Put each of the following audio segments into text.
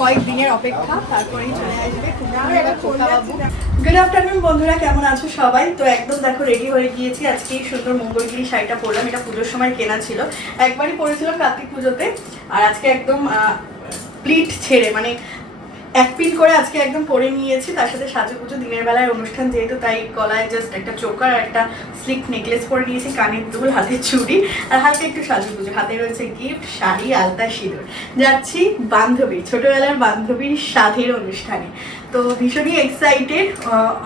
কয়েকদিনের অপেক্ষা, তারপরেই চলে আসবে গুড আফটারনুন বন্ধুরা, কেমন আছো সবাই? তো একদম দেখো রেডি হয়ে গিয়েছি। আজকে এই সুন্দর মঙ্গলগিরি শাড়িটা পরলাম। এটা পুজোর সময় কেনা ছিল। একবারই পরেছিলাম কার্তিক পুজোতে। আর আজকে একদম প্লিট ছেড়ে মানে এক পিন করে আজকে একদম পরে নিয়েছি, তার সাথে সাজুগুজু, দিনের বেলায় অনুষ্ঠান যেহেতু, তাই গলায় জাস্ট একটা চোকার আর একটা স্লিক নেকলেস পরে নিয়েছি, কানের দুল, হাতের চুড়ি, আর হালকা একটু সাজুগুজু। হাতে রয়েছে গিফট শাড়ি, আলতা, সিঁদুর। যাচ্ছি বান্ধবী ছোটবেলার বান্ধবীর সাধের অনুষ্ঠানে। তো ভীষণই এক্সাইটেড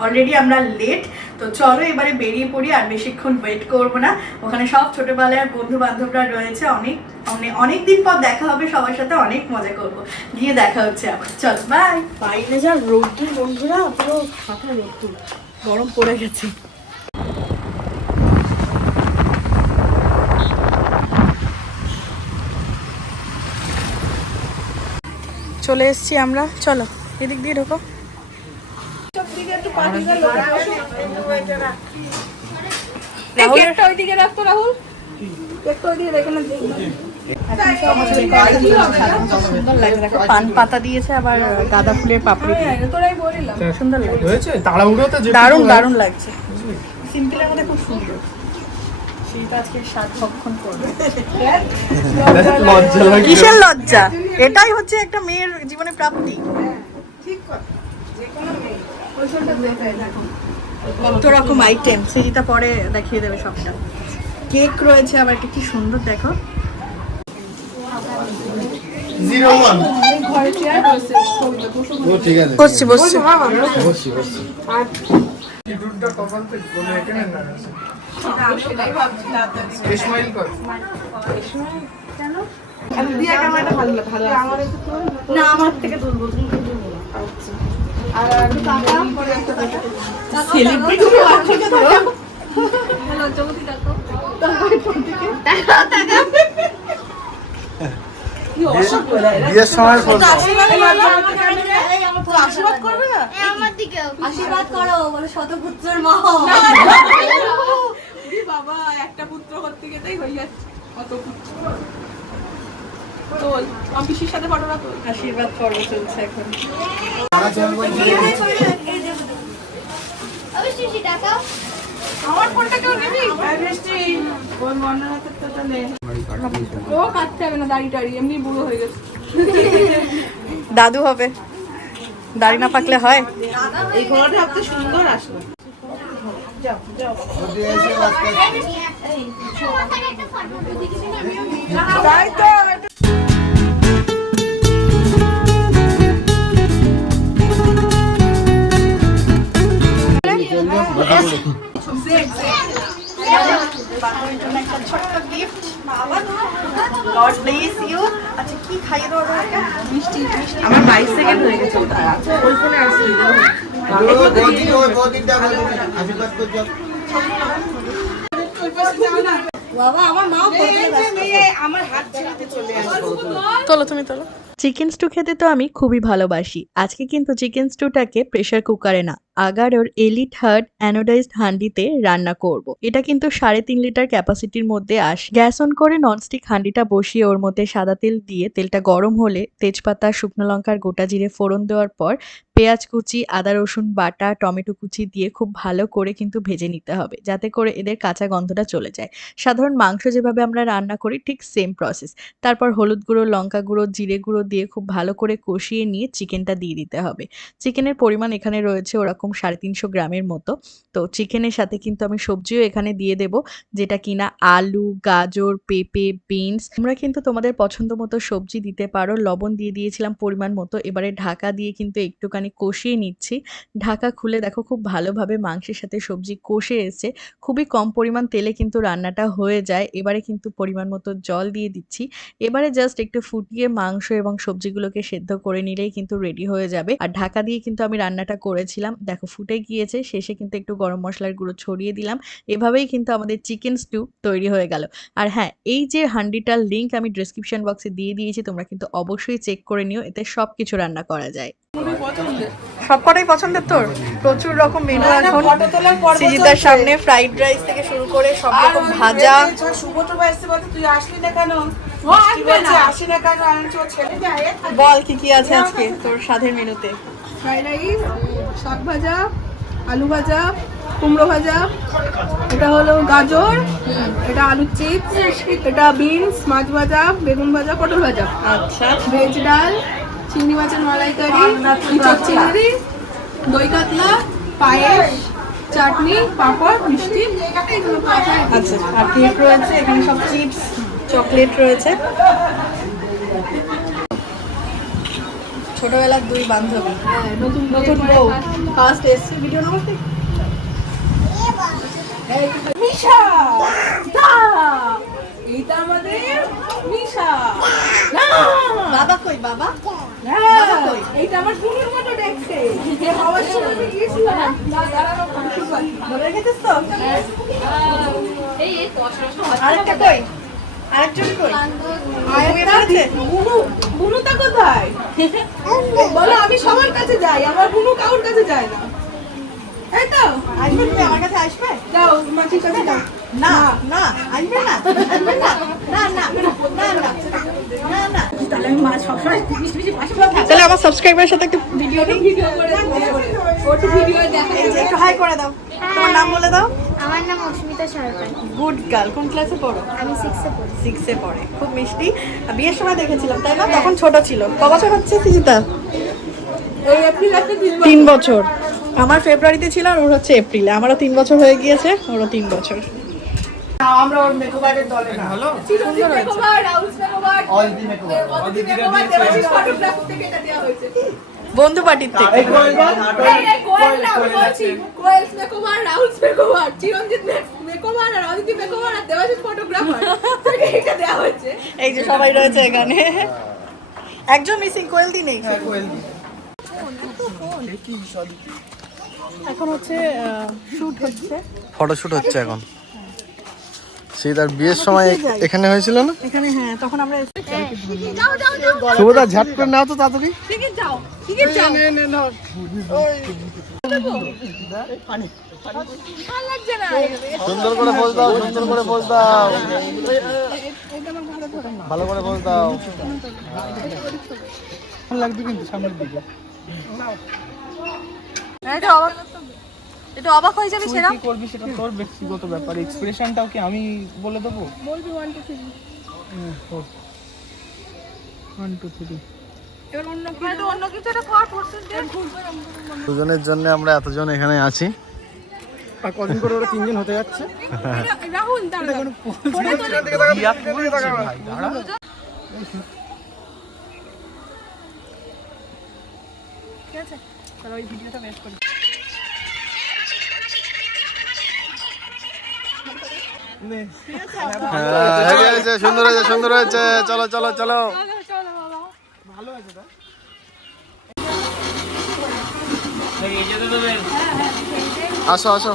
অলরেডি আমরা লেট তো চলো এবারে বেরিয়ে পড়ি আর বেশিক্ষণ ওয়েট করব না। ওখানে সব ছোটবেলার বন্ধু বান্ধবরা রয়েছে, অনেক অনেক অনেক দিন পর দেখা হবে, সবার সাথে অনেক মজা করব। গিয়ে দেখা হচ্ছে আবার। চল বাই বাইরে যা রোদ্দুর বন্ধুরা, পুরো ফাটা রোদ্দুর গরম পড়ে গেছে। চলে এসেছি আমরা, চলো, এদিক দিয়ে ঢোকো। পান পাতা দিয়েছে আবার গাঁদা ফুলের পাপড়ি সুন্দর লাগছে। দারুণ দারুণ লাগছে। সিম্পলের মধ্যে খুব সুন্দর। কিসের লজ্জা? এটাই হচ্ছে একটা মেয়ের জীবনে প্রাপ্তি। কত রকম আইটেম সেটা পরে দেখিয়ে দেবে সবটা। কেক রয়েছে আবার একটা কি সুন্দর দেখো। বসছি বসছি। না আমার থেকে তুলবো তুমি তুলবো। না। আর বিয়ের সময় আশীর্বাদ করবে না? আমার দিকেও আশীর্বাদ করো বলে শতপুত্রের মা। বাবা একটা পুত্র করতে গেতেই হয়ে যাচ্ছে। কত পুত্র। তোল পিসির সাথে ফটোটা তোল আশীর্বাদ পর্ব চলছে এখন আমার ফোনটা কেউ নিবি ও কাটতে হবে না দাড়ি টাড়ি এমনি বুড়ো হয়ে গেছে দাদু হবে দাড়ি না পাকলে হয় এই ঘোড়াটা ভাবতে সুন্দর আসলো তাই তো আমার বাইশ সেকেন্ড হয়ে গেছে ওই ফোনে আসছি? বাবা আমার মা আমার হাত ছেড়ে চলে আসে তোলো তুমি তোলো। চিকেন স্টু খেতে তো আমি খুবই ভালোবাসি। আজকে কিন্তু চিকেন স্টুটাকে প্রেশার কুকারে না। আগারোর এলিট হার্ড অ্যানোডাইজড হান্ডিতে রান্না করব। এটা কিন্তু সাড়ে তিন লিটার ক্যাপাসিটির মধ্যে আসে। গ্যাস অন করে ননস্টিক হান্ডিটা বসিয়ে ওর মধ্যে সাদা তেল দিয়ে, তেলটা গরম হলে তেজপাতা, শুকনো লঙ্কার গোটা জিরে ফোড়ন দেওয়ার পর পেঁয়াজ কুচি, আদা, রসুন, বাটা, টমেটো কুচি দিয়ে খুব ভালো করে কিন্তু ভেজে নিতে হবে, যাতে করে এদের কাঁচা গন্ধটা চলে যায়। সাধারণ মাংস যেভাবে আমরা রান্না করি ঠিক সেম প্রসেস তারপর হলুদ গুঁড়ো, লঙ্কা গুঁড়ো, জিরে গুঁড়ো দিয়ে খুব ভালো করে কষিয়ে নিয়ে চিকেনটা দিয়ে দিতে হবে। চিকেনের পরিমাণ এখানে রয়েছে ওরকম সাড়ে তিনশো গ্রামের মতো। তো চিকেনের সাথে কিন্তু আমি সবজিও এখানে দিয়ে দেব, যেটা কিনা আলু, গাজর, পেঁপে, বিনস। তোমরা কিন্তু তোমাদের পছন্দ মতো সবজি দিতে পারো। লবণ দিয়ে দিয়েছিলাম পরিমাণ মতো, এবারে ঢাকা দিয়ে কিন্তু একটুখানি কষিয়ে নিচ্ছি। ঢাকা খুলে দেখো খুব ভালোভাবে মাংসের সাথে সবজি কষে এসছে। খুবই কম পরিমাণ তেলে কিন্তু রান্নাটা হয়ে যায়। এবারে কিন্তু পরিমাণ মতো জল দিয়ে দিচ্ছি। এবারে জাস্ট একটু ফুটিয়ে মাংস এবং সবজিগুলোকে সেদ্ধ করে নিলেই কিন্তু রেডি হয়ে যাবে। আর ঢাকা দিয়ে কিন্তু আমি রান্নাটা করেছিলাম। দেখো ফুটে গিয়েছে শেষে কিন্তু একটু গরম মশলার গুঁড়ো ছড়িয়ে দিলাম। এভাবেই কিন্তু আমাদের চিকেন স্টু তৈরি হয়ে গেল। আর হ্যাঁ এই যে হান্ডিটার লিঙ্ক আমি ডিসক্রিপশন বক্সে দিয়ে দিয়েছি তোমরা কিন্তু অবশ্যই চেক করে নিও এতে সব কিছু রান্না করা যায়। সবকটাই পছন্দের তোর? প্রচুর রকম মেনু এখন। ফটো সিজিতার সামনে ফ্রাইড রাইস থেকে শুরু করে সব রকম ভাজা। বল কি কি আছে আজকে তোর স্বাদের মেনুতে ফ্রাইড রাইস শাক ভাজা আলু ভাজা কুমড়ো ভাজা। এটা হলো গাজর এটা আলুর চিপস এটা বিনস মাছ ভাজা বেগুন ভাজা পটল ভাজা। আচ্ছা। ভেজ ডাল চিংড়ি মাছের মালাইকারি চিংড়ি দই কাতলা পায়েস চাটনি পাঁপড় মিষ্টি। আচ্ছা আর কেক রয়েছে? এখানে সব চিপস চকলেট রয়েছে। ছোটবেলার দুই বান্ধবী। হ্যাঁ, নতুন নতুন বিয়ে বউ। ফার্স্ট এসছে ভিডিও নাম্বার মিশা! এটা আমাদের মিশা। না! বাবা কই বাবা? হ্যাঁ, বাবা কই? এইটা আমার বুনুর মতো দেখতে। যে হওয়ার সময় আমি গিয়েছিলাম। না দাঁড়ানো ধরে রেখেছিস তো? আরেকটা কই? আরেকজন কই? বুনুটা কোথায়? বলো আমি সবার কাছে যাই আমার বুনু কারোর কাছে যায় না। তাই তো? আসবে তুমি আমার কাছে আসবে? যাও মাছির কাছে যাও। না না না না না না না না না না তাহলে আমি মা সবসময় মিষ্টি মিষ্টি পাশে পাশে তাহলে আমার সাবস্ক্রাইবারের সাথে একটু ভিডিও নিই? ভিডিও করে ওটু ভিডিও দেখা একটু হাই করে দাও। তোমার নাম বলে দাও। আমার নাম অস্মিতা সরকার। গুড গার্ল কোন ক্লাসে পড়ো? আমি সিক্সে পড়ি। সিক্সে পড়ে খুব মিষ্টি। আর বিয়ের সময় দেখেছিলাম তাই না? তখন ছোট ছিল। ক বছর হচ্ছে সিজিতা এই এপ্রিল একটা তিন বছর। আমার ফেব্রুয়ারিতে ছিল আর ওর হচ্ছে এপ্রিলে আমারও তিন বছর হয়ে গিয়েছে ওরও তিন বছর। আমরা ওর মেকওভারের দলে না। হলো Chiranjit makeover Rahul makeover অলদি makeover Aditi makeover Debashis photography থেকে এটা দেওয়া হয়েছে। বন্ধু পার্টির থেকে। এই কোয়েল বল? এই, এই, কোয়েল না, বলছি। Koel's makeover Rahul makeover Chiranjit makeover আর অদিতি মেকওভার আর দেবাশিস ফটোগ্রাফার থেকে এটা দেওয়া হয়েছে। এই যে সবাই রয়েছে এখানে। একজন মিসিং কোয়েল দি নেই। হ্যাঁ কোয়েল এখন হচ্ছে শুট হচ্ছে। ফটোশুট হচ্ছে এখন। সেই তার বিয়ের সময় এখানে হয়েছিল না? এখানে হ্যাঁ তখন আমরা এসে শুভদা ঝাট করে নাও তো তাড়াতাড়ি। ঠিক যাও ঠিক যাও। ভালো লাগছে না। সুন্দর করে পোজ দাও সুন্দর করে পোজ দাও। ভালো করে পোজ দাও। লাগবে কিন্তু সামনের দিকে। এটা অবাক হয়ে যাবে সেরা? কি করবি সেটা তোর ব্যক্তিগত ব্যাপার এক্সপ্রেশনটাও কি আমি বলে দেবো? বলবি one two three one two three এবার অন্য কিছু অন্য কিছু একটা কর প্রসেস দুজনের জন্য আমরা এতজন এখানে আছি। আর কদিন করে ওরা তিনজন হতে যাচ্ছে? রাহুল দাঁড়া হ্যাঁ, হয়ে সুন্দর হয়েছে সুন্দর হয়েছে চলো চলো চলো আসো আসো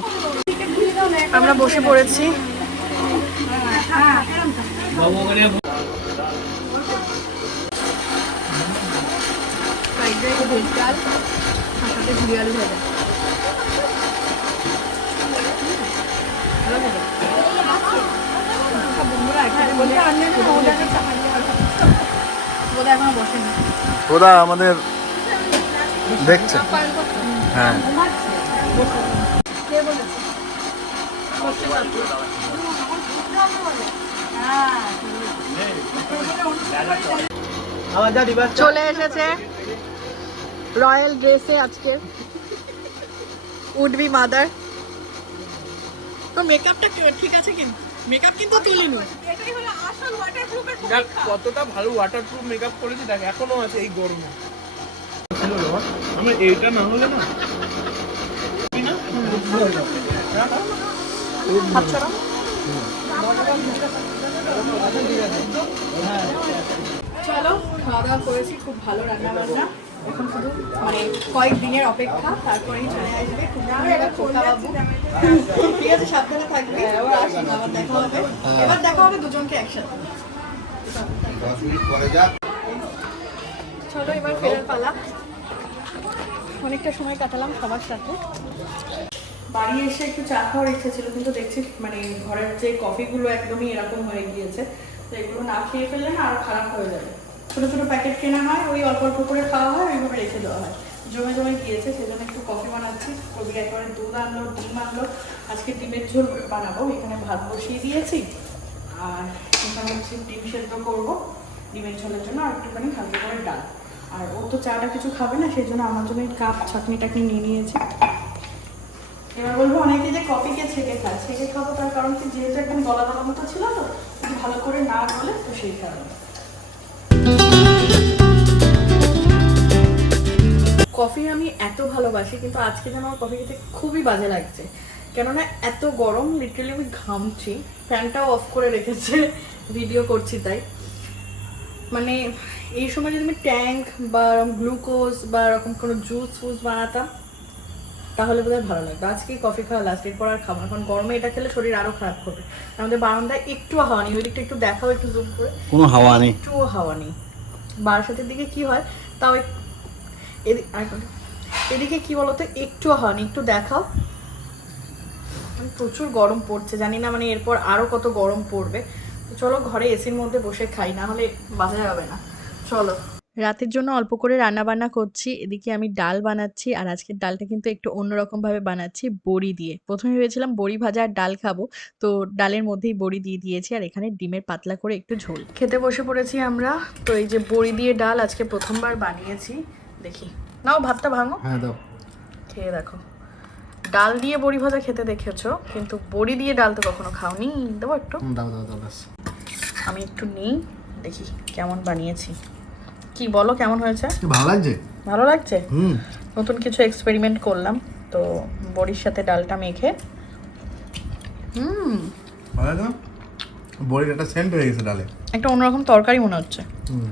আমরা বসে পড়েছি। ঘুরি আলু ভাজা ওরা আমাদের দেখছে। হ্যাঁ। চলে এসেছে রয়্যাল ড্রেসে আজকে। Would be mother. তো মেকআপটা ঠিক আছে কিন্তু মেকআপ কিন্তু তুলিনি এটাই হলো আসল ওয়াটারপ্রুফের দেখ কতটা ভালো ওয়াটারপ্রুফ মেকআপ করেছি দেখ এখনও আছে এই গরমে। আমার এইটা না হলে না আচ্ছা চলো খাওয়া দাওয়া করেছি খুব ভালো রান্না বান্না এখন শুধু মানে কয়েক অপেক্ষা তারপরেই চলে আসবে। কুমড়া এটা খোকা বাবু। ঠিক আছে সাবধানে থাকবে। আবার আসুন আবার দেখা হবে। এবার দেখা হবে দুজনকে একসাথে। চলো এবার ফেরার পালা। অনেকটা সময় কাটালাম সবার সাথে। বাড়ি এসে একটু চা খাওয়ার ইচ্ছে ছিল কিন্তু দেখছি মানে ঘরের যে কফিগুলো একদমই এরকম হয়ে গিয়েছে তো এগুলো না খেয়ে ফেললে না আরও খারাপ হয়ে যাবে। ছোটো ছোটো প্যাকেট কেনা হয়, ওই অল্প অল্প করে খাওয়া হয় ওইভাবে রেখে দেওয়া হয়। জমে জমে গিয়েছে, সেজন্য একটু কফি বানাচ্ছি। কবি একবারে দুধ আনলো, ডিম আনলো। আজকে ডিমের ঝোল বানাবো, এখানে ভাত বসিয়ে দিয়েছি। আর এখানে হচ্ছে ডিম সেদ্ধ করব, ডিমের ঝোলের জন্য, আর একটুখানি হালকা করে ডাল। আর ও তো চাটা কিছু খাবে না, সেই জন্য আমার জন্য কাপ চাটনি টাটনি নিয়ে নিয়েছি। এবার বলব অনেকে যে কফিকে ছেঁকে খায়, ছেঁকে খাব তার কারণ কি, যেহেতু একদম গলা গলা মতো ছিল তো ভালো করে না বলে তো সেই কারণে। কফি আমি এত ভালোবাসি কিন্তু আজকে যেন আমার কফি খেতে খুবই বাজে লাগছে। কেননা এত গরম লিটারালি আমি ঘামছি। ফ্যানটাও অফ করে রেখেছে ভিডিও করছি তাই। মানে এই সময় যদি আমি ট্যাঙ্ক বা গ্লুকোজ বা এরকম কোনো জুস ফুস বানাতাম তাহলে বোধহয় ভালো লাগবে আজকে কফি খাওয়া লাস্ট এরপর আর খাব না। কারণ গরমে এটা খেলে শরীর আরও খারাপ করবে। আমাদের বারান্দায় একটু হাওয়া নেই ওই দিকটা একটু দেখাও একটু জুম করে। কোনো হাওয়া নেই। একটুও হাওয়া নেই। বারাসাতের দিকে কি হয় তাও এদিকে কি বলতো? একটু নেই একটু দেখাও। মানে প্রচুর গরম পড়ছে জানি না মানে এরপর আরও কত গরম পড়বে। তো চলো ঘরে এসির মধ্যে বসে খাই না হলে বাজা যাবে না। চলো। রাতের জন্য অল্প করে রান্না বান্না করছি এদিকে আমি ডাল বানাচ্ছি আর আজকের ডালটা কিন্তু একটু অন্যরকম ভাবে বানাচ্ছি বড়ি দিয়ে। প্রথমে ভেবেছিলাম বড়ি ভাজা আর ডাল খাব তো ডালের মধ্যেই বড়ি দিয়ে দিয়েছি আর এখানে ডিমের পাতলা করে একটু ঝোল। খেতে বসে পড়েছি আমরা তো এই যে বড়ি দিয়ে ডাল আজকে প্রথমবার বানিয়েছি। দেখি। নাও ভাতটা ভাঙো। হ্যাঁ দাও। খেয়ে দেখো। ডাল দিয়ে বড়ি ভাজা খেতে দেখেছ কিন্তু বড়ি দিয়ে ডাল তো কখনো খাওনি। দেবো একটু। দাও দাও দাও ব্যাস। আমি একটু নিই দেখি কেমন বানিয়েছি। কি বলো কেমন হয়েছে? ভালো লাগছে? ভালো লাগছে? হুম। নতুন কিছু এক্সপেরিমেন্ট করলাম তো বড়ির সাথে ডালটা মেখে। হুম। বড়ির একটা সেন্ট হয়ে গেছে ডালে। একটা অন্যরকম তরকারি মনে হচ্ছে। হুম।